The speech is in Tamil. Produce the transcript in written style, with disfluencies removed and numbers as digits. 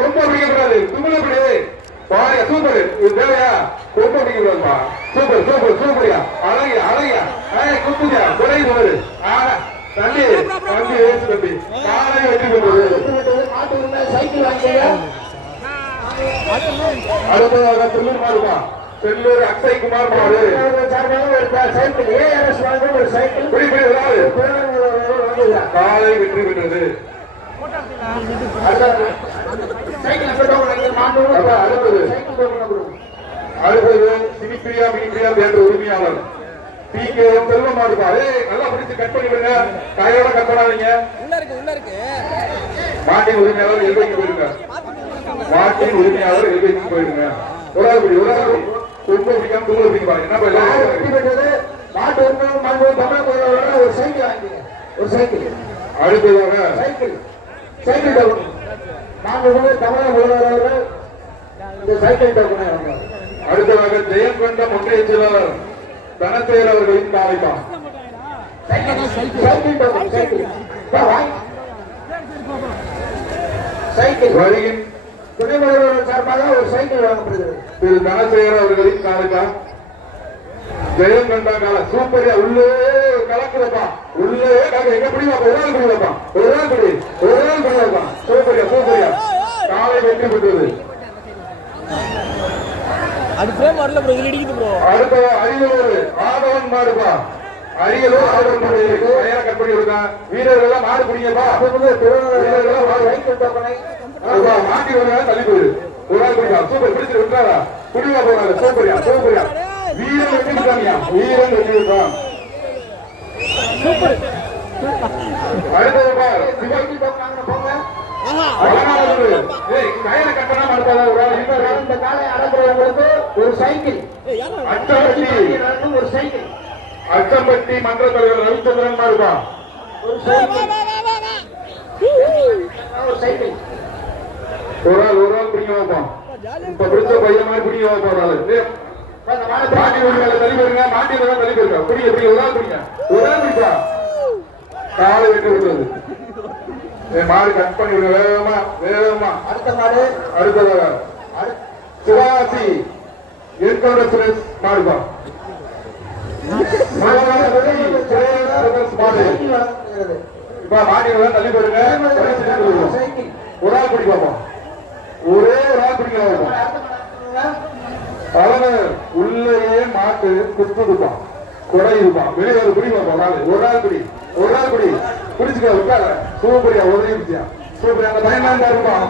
கொம்ப பிடிக்க கூடாது தும்பலப்படி பாருங்க சூப்பர் இது தேவையா கொம்ப பிடிக்க கூடாதுப்பா சூப்பர் சூப்பர் சூப்பரியா அழகியா அழகியா குத்துதியா குறையுது வருது தள்ளி தம்பி ஏசு தம்பி காலை வெற்றி பெற்றது சைக்கிள் வாங்கியா அடுத்ததாக செல்லூர் மாறுமா செல்லூர் அக்ஷய் குமார் மாறு சைக்கிள் ஏஆர்எஸ் வாங்க ஒரு சைக்கிள் காலை வெற்றி பெற்றது அடுத்தது சினிப்பிரியா மினிப்பிரியா என்ற உரிமையாளர் பி கே செல்வம் மாறுபாரு நல்லா பிடிச்சு கட் பண்ணி விடுங்க கையோட கட் பண்ணாதீங்க மாட்டின் உரிமையாளர் எல்வைக்கு போயிருங்க மாட்டின் உரிமையாளர் எல்வைக்கு போயிருங்க ஒரு ஆள் ரொம்ப பிடிக்காம தூங்க பிடிக்க என்ன மாட்டு ஒரு சைக்கிள் வாங்கிங்க ஒரு சைக்கிள் அடுத்ததாக சைக்கிள் சைக்கிள் டவுன் நாங்கள் தமிழக முதல்வர்கள் இந்த சைக்கிள் டவுன் அடுத்ததாக ஜெயங்கொண்டம் ஒன்றிய செயலாளர் தனசேகர் அவர்களின் காலைதான் சைக்கிள் டவுன் சைக்கிள் சைக்கிள் வருகின் துணை முதல்வர்கள் சார்பாக ஒரு சைக்கிள் வாங்கப்படுகிறது திரு தனசேகர் அவர்களின் காலைதான் ஜெயங்கொண்டா கால சூப்பரியா உள்ளே கலக்குறப்பா உள்ளே எங்க பிடிவா ஒரு நாள் பிடிவாப்பா ஒரு நாள் பிடிவாப்பா சூப்பரியா சூப்பரியா காலை வெற்றி பெற்றது அடுத்த அரியலூர் ஆதவன் மாடுப்பா அரியலூர் ஆதவன் மாடு கட் பண்ணி விடுங்க வீரர்கள் மாடு பிடிங்கப்பா மாட்டி வருங்க தள்ளி போயிரு ஒரு நாள் பிடிப்பா சூப்பர் பிடிச்சிட்டு விட்டாரா குடிவா போறாரு சூப்பரியா சூப்பரியா வீரன் வெற்றி விட்டாங்க வீரன் வெற்றி விட்டான் அடுத்தது ஒரு சைக்கிள் அச்சம்பட்டி மன்ற தலைவர் ரவிச்சந்திரன் மாறுபா ஒரு சைக்கிள் ஒரு ஆள் பிடிக்க வைப்போம் இப்ப பிடிச்ச பையன் மாதிரி பிடிக்க வைப்போம் மாட்டி விடுங்க தள்ளி போயிருங்க மாட்டி விடுங்க தள்ளி போயிருங்க பிடிக்க பிடிக்க ஒரு ஆள் பிடிப்பா காலை வெட்டி விடுறது மாடு கட் பண்ணி விடுங்க வேகமா வேகமா அடுத்த மாடு அடுத்ததாக சிவாசி என்கவுண்டர் சுரேஷ் மாடுபா இப்ப மாட்டிகள் தள்ளி போயிருங்க ஒரு ஆள் பிடிப்பாப்போம் ஒரே ஒரு ஆள் பிடிக்க தலைவர் உள்ளேயே மாட்டு குத்துதுப்பான் கொடை இருப்பான் வெளியே ஒரு பிடி பார்ப்போம் ஒரு ஆள் பிடி பிடிச்சுக்க விட்டாங்க சூப்பரியா உதவி சூப்பரியா அந்த பையன் தான் இருப்பான்